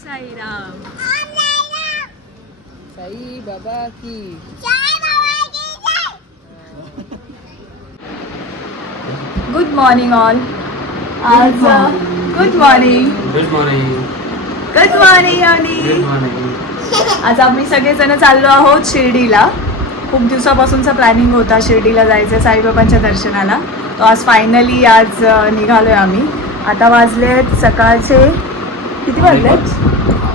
साईराम. साई बाबा की. Good morning all. आज good morning. Good morning. Good morning आणि गुड मॉर्निंग. आज आम्ही सगळेजण चाललो आहोत शिर्डीला. खूप दिवसापासूनचा प्लॅनिंग होता शिर्डीला जायचं साईबाबांच्या दर्शनाला. तो आज फायनली आज निघालोय आम्ही. आता वाजलेत सकाळचे किती वाजलेत?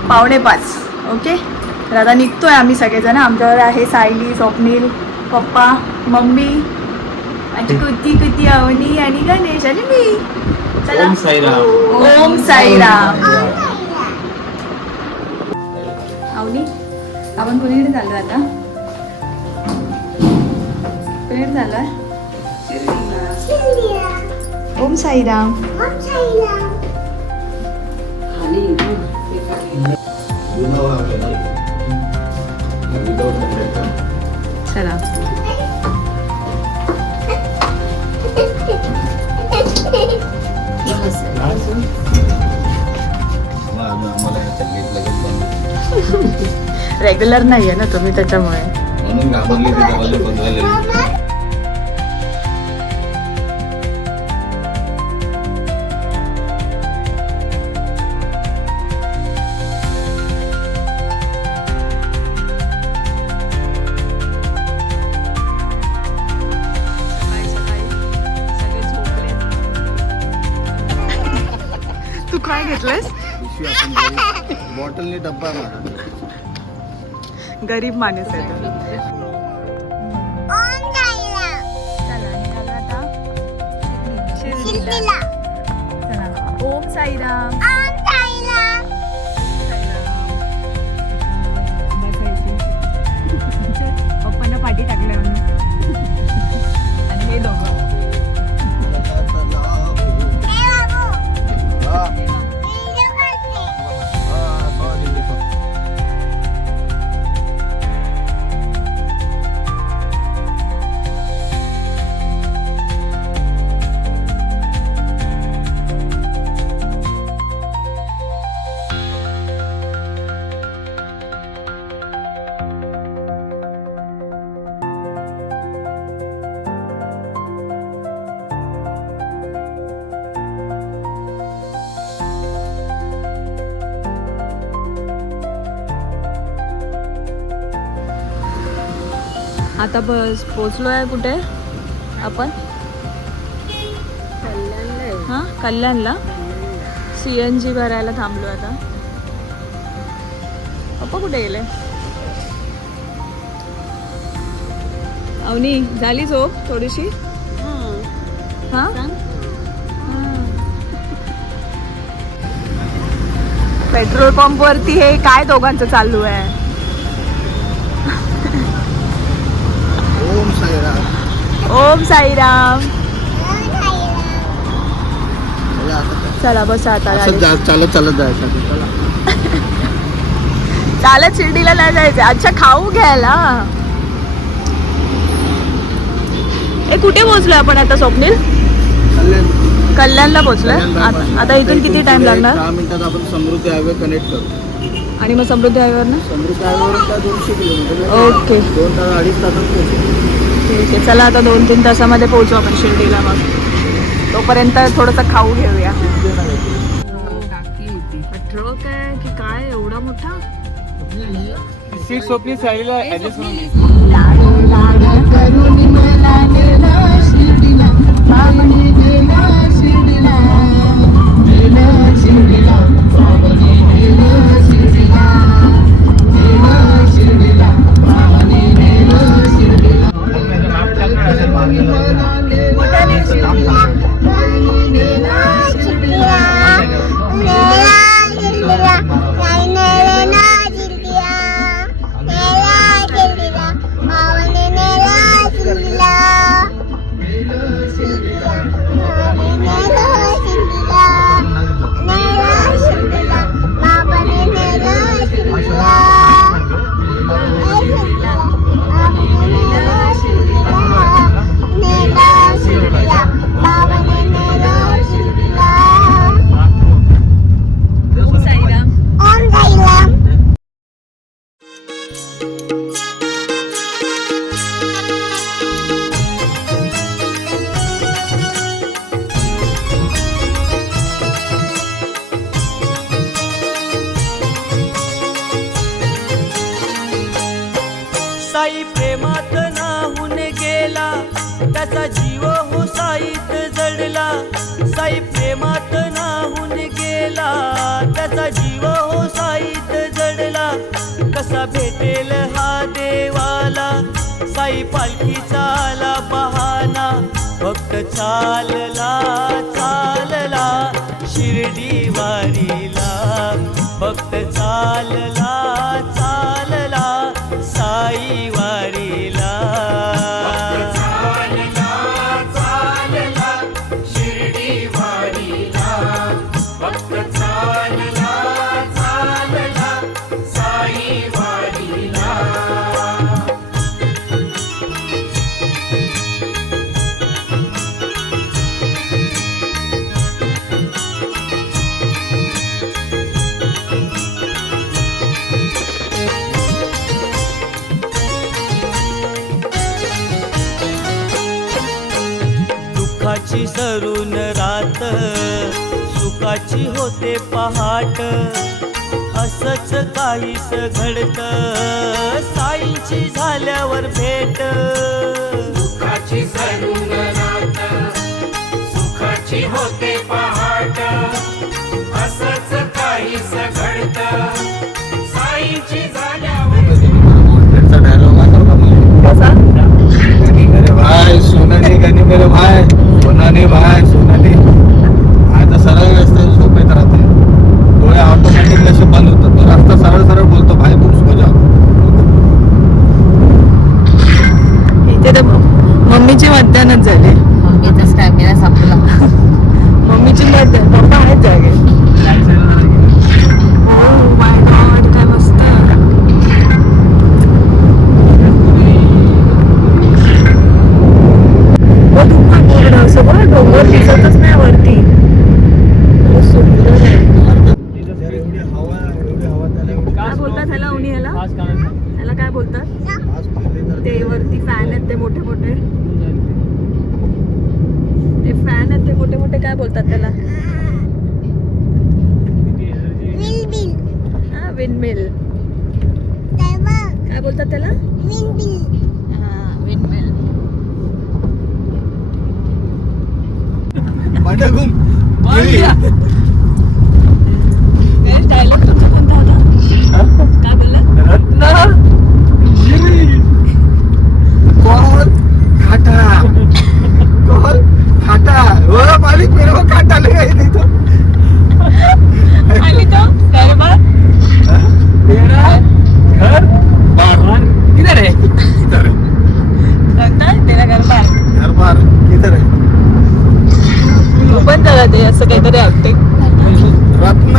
4:45. ओके, तर आता निघतोय आम्ही सगळेजण. आमच्यावर आहे सायली, स्वप्नील, पप्पा, मम्मी, माझी कुती अवनी आणि गणेश आणि मी. चला. ओम साईराम. ओम साईराम. अवनी, आपण कुणीकडे चाललो आता? कुणीकडे चाललोय? ओम साईराम. चला. रेग्युलर नाही आहे ना तुम्ही, त्याच्यामुळे. तू काय घेतलंस? बॉटलने डब्बा मारा. गरीब माणूस आहे तो. चला, निघालो आता शिर्डीला. चला. ओम साईराम. पप्पांना पाठी टाकल्या आणि हे दोघं. आता बस पोचलो आहे. कुठे आपण? हां, कल्याणला. CNG भरायला थांबलो आता. पप्पा कुठे गेले? अवनी, झाली झोप थोडीशी? हां, पेट्रोल पंप वरती हे काय दोघांचं चालू आहे? ओम साईराम. ओम साईराम. चला बस आता. चालत चालत जायचं. चालत शिर्डीला नाही जायचं. अच्छा, खाऊ घ्यायला. ए, कुठे पोहोचलोय आपण आता स्वप्नील? कल्याणला पोहोचलोय. आता इथून किती टाइम लागणार? 10 मिनिटात आपण समृद्धी हायवे कनेक्ट करू. आणि मग समृद्धी हायवेवर ना? समृद्धी हायवेवर 200 किलोमीटर. ओके, 2 तास 2.5 तासात पोहोचू. ठीक आहे. चला आता 2-3 तासामध्ये पोहोचू आपण शिर्डीला. मग तोपर्यंत थोडंसं खाऊ घेऊया. ट्रक आहे की काय एवढा मोठा? सीट स्वप्नी साईला ऍडजस्ट साई प्रेमात नाहून गेला, त्याचा जीव हो साईत जडला. कसा भेटेल हा देवाला, साई पालखीचा आला बहाना. भक्त चालला चालला शिर्डी वारीला, भक्त चालला चालला साई वारीला. दुःखाची सरून रात, सुखाची होते पहाट. असंच काहीस घडत, साईंची झाल्यावर भेट. दुःखाची सरून रात, सुखाची होते पहाट. असंच काहीस घडत, साईंची झाल्यावर. त्यांचा डायलॉग आठवला मला. कसा? अरे भाई सोनाने गाणी मेरे भाई, सोनाने भाई सोनाने. आता सरळ रस्त्यावर झोपेत राहते, डोळे ऑटोमॅटिक असे बंद होतात. तो रस्ता सरळ सरळ बोलतो, भाई तुम सो जाओ. इथे तर मम्मीची मध्यानच झाली. मम्मीचा स्टॅमिना संपला. मम्मीची मध्यान, पप्पा आहेत जागे. Oh my God, काय मस्त. असं बघ, डोंगर दिसतच नाही वरती. खूप सुंदर आहे. एवढी हवा त्याला एवढी काय बोलतात ह्याला उन्ही ह्याला ह्याला काय बोलतात? आज पहिले तर ते वरती फॅन आहेत ते मोठे मोठे, ते फॅन आहेत ते मोठे मोठे, काय बोलतात त्याला? हा, विंडमिल. काय बोलतात त्याला? हा, विंडमिल. मांडगुम डायलॉग तुमचा कोणता होता? काय बोलला? रत्न कौन खाता, कौन खाता. वो मालिक मेरे को काटा ले गई नहीं तो. आणि तो गरबा तेरा घर बाहर किधर है? इधर है. म्हणतात त्याला गरबा घर बाहर किधर है? पण झाला ते असं काहीतरी ऍक्टिंग. रत्न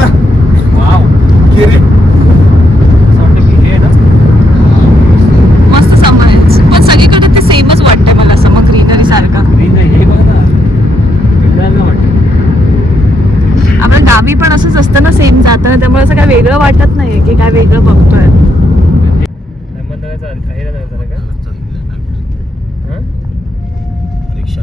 वाव गिरी. मस्त सांभाळायचं, पण सगळीकडे ते सेमच वाटतंय मला असं, मग ग्रीनरी सारखं. आपल्या गावी पण असंच असतं ना सेम जाताना, त्यामुळे असं काय वेगळं वाटत नाहीये की काय वेगळं बघतोय. रिक्षा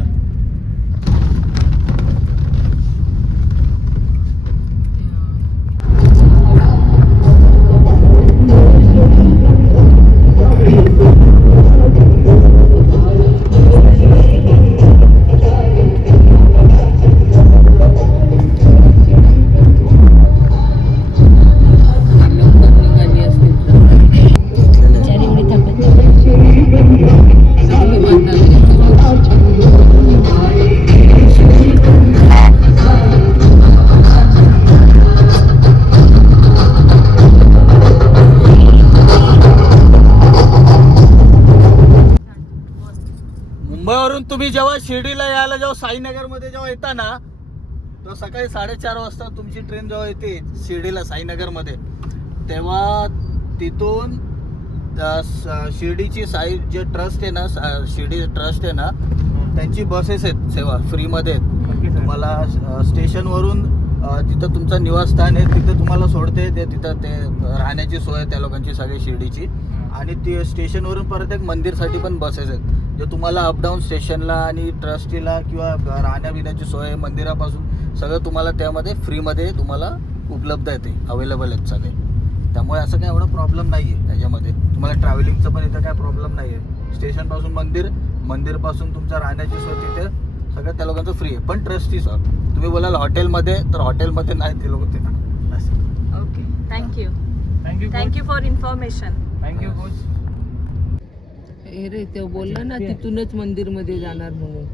मुंबईवरून तुम्ही जेव्हा शिर्डीला यायला जेव्हा साईनगर मध्ये जेव्हा येता ना, तेव्हा सकाळी 4:30 वाजता तुमची ट्रेन जेव्हा येते शिर्डीला साईनगर मध्ये, तेव्हा तिथून शिर्डीची साई जे ट्रस्ट आहे ना, शिर्डी ट्रस्ट आहे ना, त्यांची बसेस आहेत सेवा फ्रीमध्ये आहेत. तुम्हाला स्टेशनवरून तिथं तुमचं निवासस्थान आहे, तिथं तुम्हाला सोडते ते, तिथं ते राहण्याची सोय त्या लोकांची सगळी शिर्डीची. आणि ते स्टेशनवरून परत एक मंदिरसाठी पण बसेस आहेत, जे तुम्हाला अपडाऊन स्टेशनला आणि ट्रस्टीला किंवा राहण्याबिण्याची सोय मंदिरापासून सगळं तुम्हाला त्यामध्ये फ्रीमध्ये तुम्हाला उपलब्ध आहे, ते अवेलेबल आहेत सगळे. त्यामुळे असं काही एवढा प्रॉब्लेम नाही आहे त्याच्यामध्ये. तुम्हाला ट्रॅव्हलिंगचं पण इथं काय प्रॉब्लेम नाही आहे. स्टेशनपासून मंदिर, मंदिरपासून तुमच्या राहण्याची सोय तिथे सगळं त्या लोकांचं फ्री आहे, पण ट्रस्टी सर. तुम्ही बोलाल हॉटेलमध्ये, तर हॉटेलमध्ये नाही ते लोक ते असं. Okay, thank you thank you thank you for information. Thank you coach. हे रे ते बोललं ना तिथूनच मंदिर मध्ये जाणार म्हणून.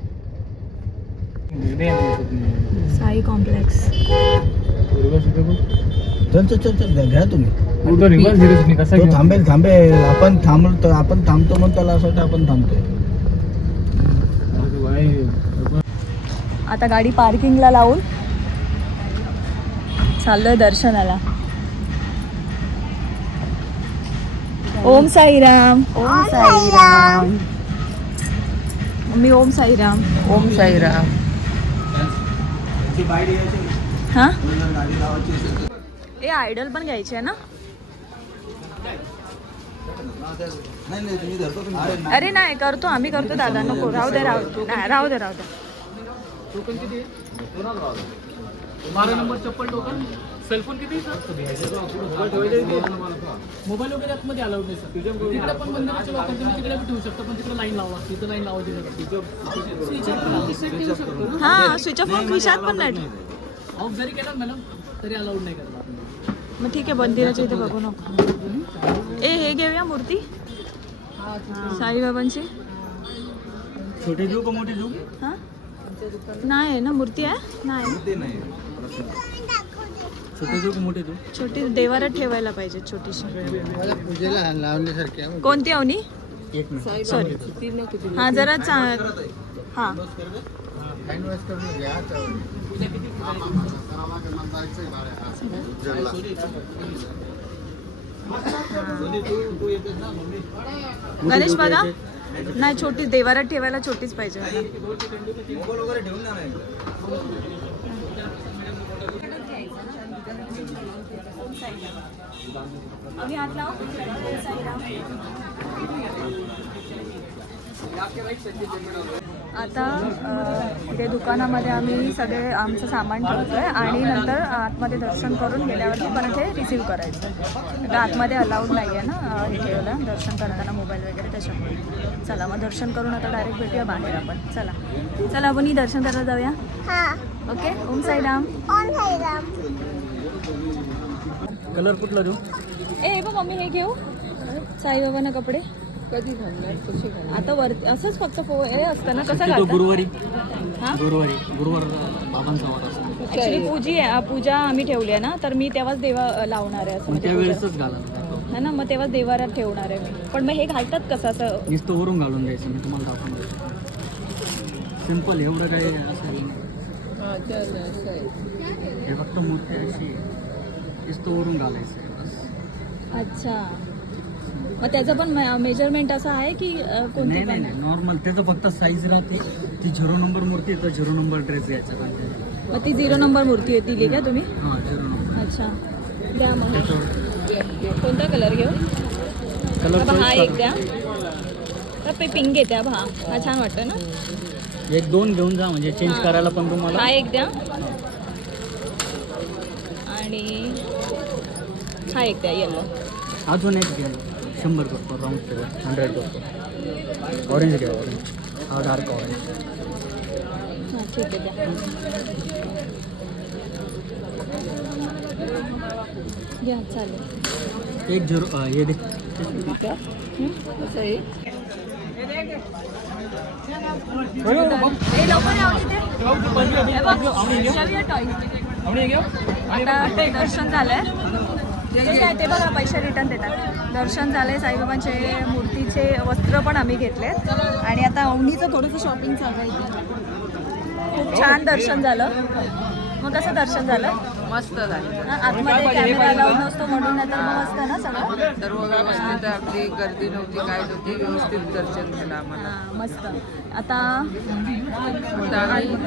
साई कॉम्प्लेक्स. चल घ्या तुम्ही. कसा तो थांबेल. आपण थांबतो मग त्याला असं वाटतं आपण थांबतोय. आता गाडी पार्किंगला लावून चाललोय दर्शनाला. ओम साईराम. ओम साईराम. मम्मी ओम साईराम. ओम साईराम. हा ए आयडल पण घ्यायची आहे ना. नाही तुम्ही धरतो तुम्ही. अरे नाही करतो, आम्ही करतो दादा. नको राहू दे. नाही राहू दे. टोकन किती? 12 नंबर चप्पल टोकन. सेलफोन किती मोबाईल वगैरे आतमध्ये अलाउड नाही सर. तिकडे पण मंदिराच्या लोकांना तुम्ही तिकडे ठेवू शकता, पण तिकडे लाईन लावा. तिथं लाईन लावायची हा स्विच ऑफ खिशात पण नाही. ऑफ जरी केलं मॅडम तरी अलाउड नाही करत. मग ठीक आहे, मंदिराच्या इथे बघू नको. हे घेऊया मूर्ती साईबाबांची. छोटे देऊ का मोठे देऊ? हा नाही आहे ना मूर्ती आहे. नाही छोटे देऊ का मोठे देऊ? छोटी देवारात ठेवायला पाहिजे छोटीशी. पूजेला लावण्यासारखे. कोणती अवनी? एक मिनिट. सॉरी हा जरा हा गणेश बघा. नाही छोटी देवारात ठेवायला छोटीच पाहिजे मला. मोबाईल वगैरे ठेवून जा नाही. आणि हात लाव. आता इथे दुकानामध्ये आम्ही सगळे आमचं सामान ठेवतोय आणि नंतर आतमध्ये दर्शन करून गेल्यावरती परत हे रिसीव करायचं. आता आतमध्ये अलाउड नाही आहे ना हे ठेवलं दर्शन करताना मोबाईल वगैरे, त्याच्यामुळे. चला मग दर्शन करून आता डायरेक्ट भेटूया बाहेर आपण. चला आपण ही दर्शन करायला जाऊया. ओके. ओम साईराम. कलर कुठला देऊ? हे बघ मम्मी हे घेऊ साईबाबांना कपडे. कधी घालणार कसे घालणार? आता वर असंच फक्त हे असतं ना, कसं घालतात? गुरुवारी हां गुरुवार बाबांचा वार असतो. ॲक्च्युली पूजा आम्ही ठेवली आहे ना, तर मी तेव्हाच देवा लावणार आहे असं. त्यावेळेसच घाला है ना, मग तेव्हाच देवारात ठेवणार आहे मी. पण मग हे घालतात कसं असं? नुसतं वरून घालून द्यायचं. मी तुम्हाला दाखवून द्यायचं. सिम्पल एवढं काय असेल. हा चल असं आहे. हे फक्त मूर्ती अशी नुसतं वरून घालायचं. अच्छा, मग त्याचं पण मेजरमेंट असं आहे की कोणती पण? नाही नॉर्मल. त्याचं फक्त साईज राहते. ती 0 नंबर मूर्ती आहे, तर 0 नंबर ड्रेस घ्यायचा. मग ती 0 नंबर मूर्ती आहे, दिली का तुम्ही? हां 0 नंबर. अच्छा द्या मग. कोणता कलर घेऊ? कलर हा एक द्या. तर पिंक घेते हा छान वाटतं ना. 1-2 घेऊन जा, म्हणजे चेंज करायला पण तुम्हाला. हा एक द्या आणि हा एक द्या येलो. अजून एक घ्या. 100 करतो राऊंड फिगर. 100 करतो. ऑरेंज घ्या. ऑरेंज हा डार्क ऑरेंज. हां ठीक आहे द्या. घ्या चालेल. 1-0 हे दे. कसं आहे? आता दर्शन झालंय. ते काय ते बघा पैसे रिटर्न देतात. दर्शन झालंय साईबाबांचे मूर्तीचे वस्त्र पण आम्ही घेतलेत आणि आता अवनीचं थोडंसं शॉपिंग चालू आहे. खूप छान दर्शन झालं. मग कसं दर्शन झालं? मस्त झालं. आतमध्ये कॅमेरा अलाउड नसतो म्हणून, नाही तर मग असतं ना सगळं. सर्व व्यवस्थित. आपली गर्दी नव्हती, काय नव्हती, व्यवस्थित दर्शन झालं आम्हाला. हां मस्त. आता आम्ही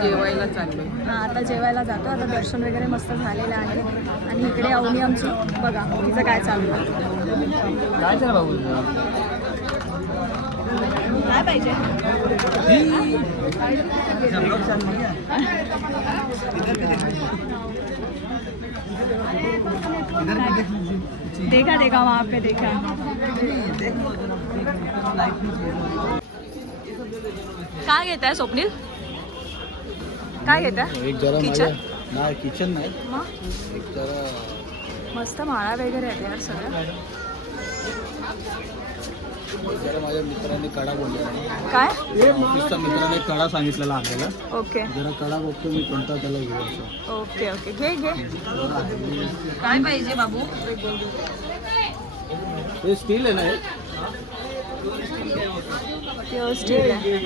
जेवायला चाललो. हां आता जेवायला जातो. आता दर्शन वगैरे मस्त झालेलं आहे आणि इकडे अवनी आमची बघा तिचं काय चालू आहे. काय झालं बाबू? काय पाहिजे? देखा वहाँ पे देखा. काय घेत आहे स्वप्नील? काय घेता एक जरा किचन माझ्या नाही किचन नाही मग एक जरा मस्त माळा वगैरे आहेत यार सगळं. जरा माझ्या मित्राने कडा बोललेला काय ऑफिसच्या मित्राने कडा सांगितलेला आपल्याला ओके जरा कडा बघतो मी कोणता त्याला घेऊ असं ओके ओके घे घे काय पाहिजे बाबू हे स्टील आहे ना हे? प्युअर स्टील आहे.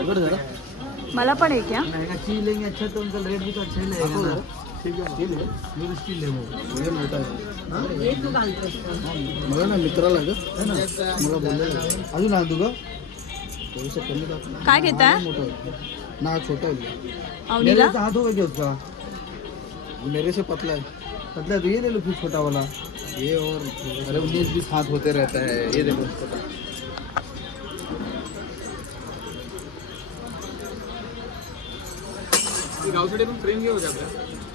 उघड जरा मला पण एक या म्हणजे मोठा आहे. मला ना मित्राला ग है ना मला बोललेलं अजून आणतो ग थोडंसं कमी टाक. काय घेताय मोठा आहे ना छोटा आहे अवनीला हाथ हो गया उसका मेरे से पतला है पतला है तो ये ले लो फिर छोटा वाला ये और अरे 19-20 हाथ होते रहता है ये देखो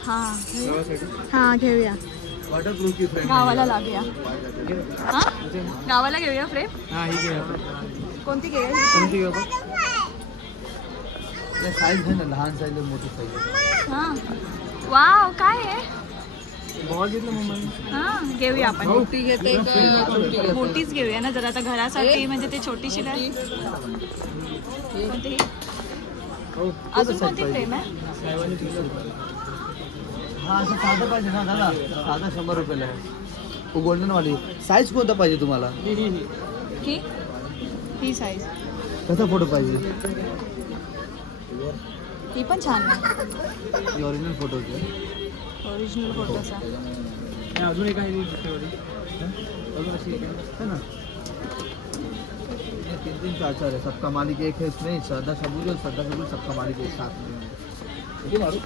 हां हां घेऊया वाटर प्रूफ की फ्रेम गावाला लागूया हां गावाला घेऊया फ्रेम हाँ ही क्या कोणती घेऊया कोणती घेऊ साइज है ना लहान साइज आहे मोठी साइज आहे हां वाव काय आहे बहुत घेतलं मम्मा हां घेऊया आपण मोठी घेते का छोटी घेते? मोठीच घेऊया ना जर आता घरासाठी म्हणजे ते छोटीशी नाही कोणती? अजून कोणती फ्रेम आहे हाँ असं साधं पाहिजे ना दादा साधा 100 रुपयाला आहे वो गोल्डन वाली साईज कोणता पाहिजे तुम्हाला ही ही साईज कसा फोटो पाहिजे ही पण छान आहे ओरिजिनल फोटो ओरिजिनल फोटोचा अजून एक आहे है ना ये 3 चार है सबका मालिक एक है इसमें सरदा सबूज और सरदा सबूज सबका मालिक एक साथ में ठीक मारू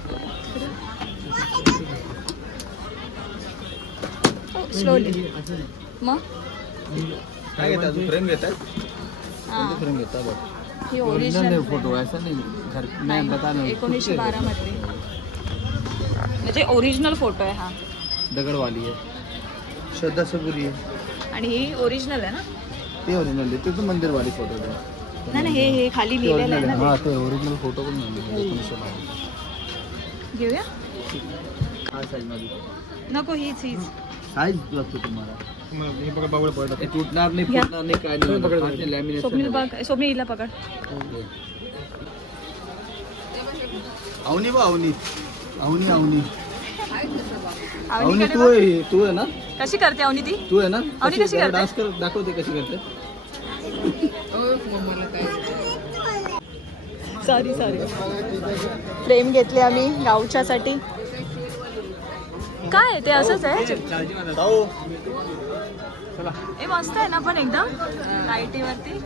स्लोली मग काय घेतात फ्रेम घेतात हां फ्रेम घेतात बघ ही ओरिजिनल है ओरिजिनल फोटो ऐसा नहीं घर मैं बता रहा हूँ 1912 मध्ये म्हणजे ओरिजिनल फोटो आहे हा दगड वाली है श्रद्धा सबुरी है आणि ही ओरिजिनल आहे ना ते ओरिजिनल आहे ते तर मंदिर वाली फोटो आहे नाही नाही हे खाली लिहिलेलं आहे ना हां ते ओरिजिनल फोटो पण नाही ते. घेऊया हा साईजमध्ये नको हीच हीच साईज लागतो तुम्हाला ते तुटणार नाही घ्या. फुटणार नाही काय नाही लॅमिनेशन स्वप्नील बघ स्वप्नील हिला पकड अवनी बा अवनी अवनी अवनी अवनी अवनीकडे तू बघ. आहे तू आहे ना कशी करते अवनी ती तू आहे ना अवनी कशी करते? डान्स कर दाखवते कशी करते मम्माला काय सॉरी सॉरी फ्रेम घेतले आम्ही गावच्यासाठी काय आहे ते असंच आहे जाऊ हे मस्त आहे ना पण एकदम लाईटीवरती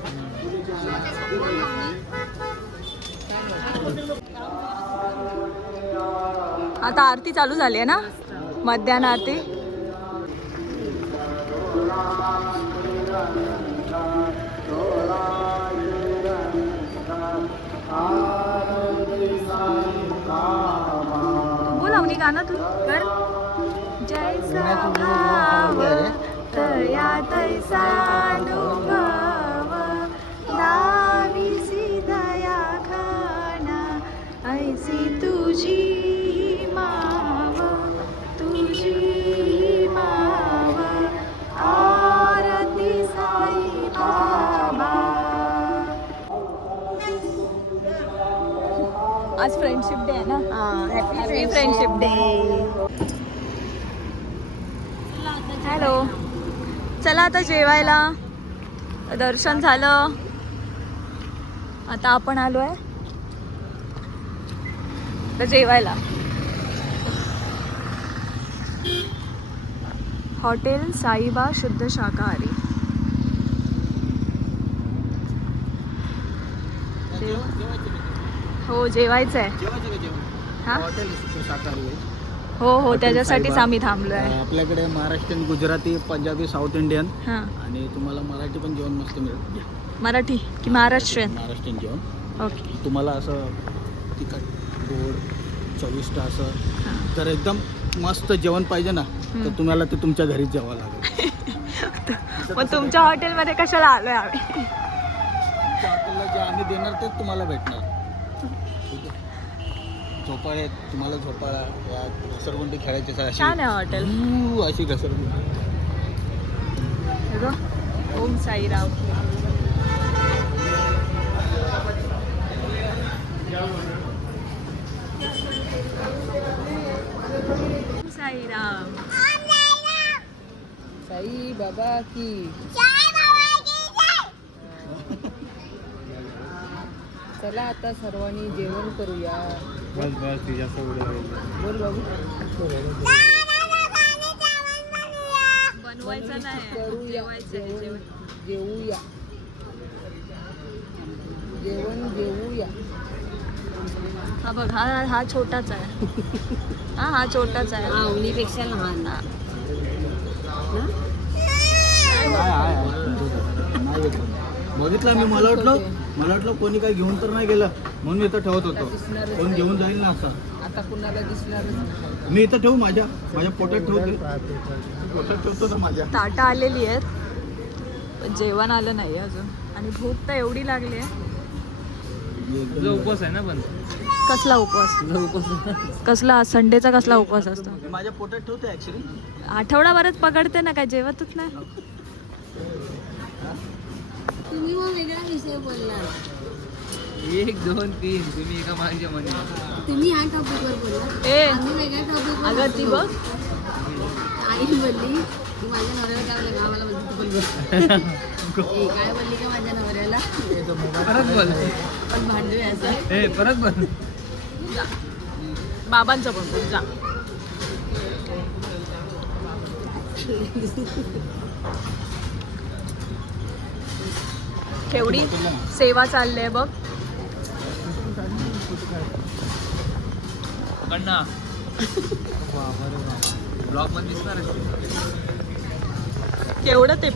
आता आरती चालू झाली आहे ना मध्याह्न आरती बोल अवनी गाणं तू कर जैसा भाव तया तैसा अनुभव नावीसी दया खाना ऐसी तुझी माव आरती साई बाबा आज फ्रेंडशिप डे आहे ना हॅपी फ्रेंडशिप डे हॅलो चला आता जेवायला दर्शन झालं आता आपण आलो आहे तर जेवायला हॉटेल साईबा शुद्ध शाकाहारी हो जेवायचं आहे हां हॉटेल शाकाहारी आहे. हो हो त्याच्यासाठीच आम्ही थांबलो आहे आपल्याकडे महाराष्ट्रीयन गुजराती पंजाबी साऊथ इंडियन हां आणि तुम्हाला मराठी पण जेवण मस्त मिळेल मराठी की महाराष्ट्रीयन महाराष्ट्रीयन जेवण ओके तुम्हाला असं तिखट गोड चविष्ट असं हां जर एकदम मस्त जेवण पाहिजे ना तर तुम्हाला ते तुमच्या घरीच जेवावं लागेल मग तुमच्या हॉटेलमध्ये कशाला आलोय आम्ही तुमच्या हॉटेलला जे आम्ही देणार तेच तुम्हाला भेटणार. ठीक आहे. झोपाळे आहेत, तुम्हाला झोपाळा या घसरगुंडी खेळायची अशी छान आहे हॉटेल. अशी घसरगुंडी. ओम साईराम. ओम साईराम. साई बाबा की चला आता सर्वांनी जेवण करूया. बोल बाबू. बनवायचं नाही, करूया जेवायचं आहे, जेवण. जेवूया जेवूया. हा बघ, हा छोटाच आहे. हा छोटाच आहे. आवनीपेक्षा लहान. नाही बघितलं मी. मला वाटलं कोणी काही घेऊन तर नाही गेलं म्हणून मी इथं ठेवत होतो. कोण घेऊन जाईल ना असं. आता कुणाला दिसणारच नाही. मी इथं ठेवू माझ्या पोटात ठेवते. पोटात ठेवतो ना माझ्या. ताटं आलेली आहेत पण जेवण आलं नाही अजून आणि भूक तर एवढी लागली आहे. उपवास आहे ना पण कसला उपवास? कसला संडेचा कसला उपवास असतो? मी माझ्या पोटात ठेवते ऍक्च्युली. आठवडाभरात पकडते ना, काय जेवतच नाही. तुम्ही मग वेगळा विषय बोलला. 1 2 3 तुम्ही एका माझ्या मध्ये. तुम्ही ह्या टॉपिकवर बोलला. ए आम्ही वेगळ्या टॉपिकवर. अगं ती बघ, आई बोलली की माझ्या नवऱ्याला काय बोलला, गावाला बोलतो तू पण बोल. काय बोलली का माझ्या नवऱ्याला? परत बोल. पण भांडू असं. परत बोल. बाबांचं पण बोल जा. केवढी सेवा चालली आहे बघ. ब्लॉग पण दिसणार आहे. केवढं ते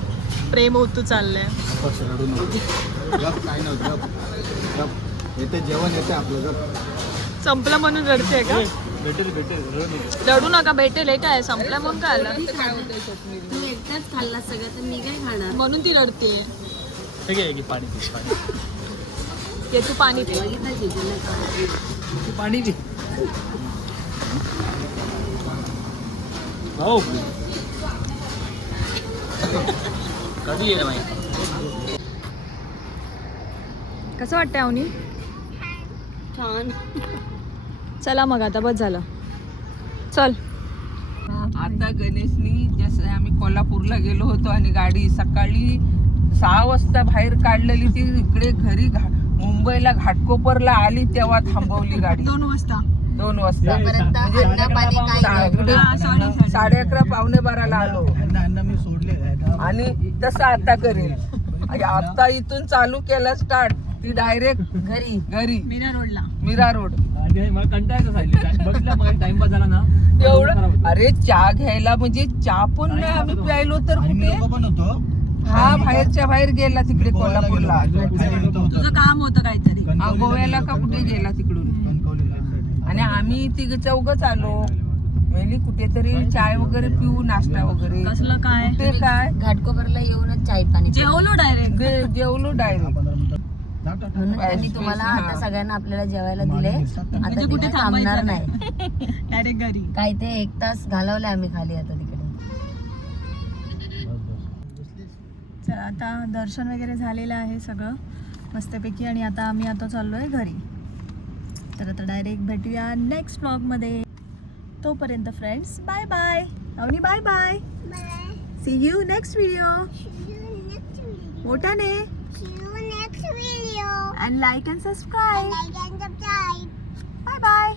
प्रेम ओतू चाललंय. रडू नको. गप काय नव्हतं. गप येते जेवण येते आपलं. गप संपलं म्हणून रडते का? भेटेल रडू नको. रडू नका, भेटेल. हे काय संपलं म्हणून काय आलं? तू एकटाच खाल्ला सगळं तर मी काय खाणार? म्हणून ती रडते. ठीक आहे की पाणी ये तू पाणी पी. बघितलं जिजूला का? पाणी पी. हो कधी येईल माहिती. कसं वाटतंय अवनी? छान. चला मग आता बस झालं. चल. आता गणेशनी जसं आम्ही कोल्हापूरला गेलो होतो आणि गाडी सकाळी 6 वाजता बाहेर काढलेली, ती इकडे घरी मुंबईला घाटकोपरला आली तेव्हा थांबवली गाडी. 2 वाजता. 2 वाजता. म्हणजे 11:30 पावणे 12ला आलो यांना मी सोडले. आणि तसं आता करेल. आणि आता इथून चालू केलं स्टार्ट, ती डायरेक्ट घरी मीरा रोड. मला कंटाळायचं सांगितलं बघितलं मग टाइमपास झाला ना एवढं. अरे चहा घ्यायला म्हणजे चहा पण नाही आम्ही प्यायलो तर आणि मी कुठे. लोकं पण होतो. हा बाहेरच्या बाहेर गेला तिकडे कोल्हापूरला. तुझं काम होतं काहीतरी. गोव्याला का कुठे गेला तिकडून. आणि आम्ही तिघ चौघच आलो. वेली कुठेतरी चाय वगैरे पिऊ, नाश्ता वगैरे. कसलं काय? कुठे काय घाटकोपरला येऊनच चाय पाणी जेवलो डायरेक्ट. जेवलो डायरेक्ट. म्हणून त्यांनी तुम्हाला आता सगळ्यांना आपल्याला जेवायला दिले. आता कुठे तिथे थांबणार नाही. डायरेक्ट घरी. काय ते 1 तास घालवले आम्ही खाली आता तिकडे. चला आता दर्शन वगैरे झालेलं आहे सगळं मस्तपैकी आणि आता आम्ही चाललोय घरी. तर आता डायरेक्ट भेटूया नेक्स्ट व्लॉगमध्ये. तोपर्यंत friends bye bye. Avani bye bye. See you next video. मोठ्याने. And like and subscribe. Bye bye.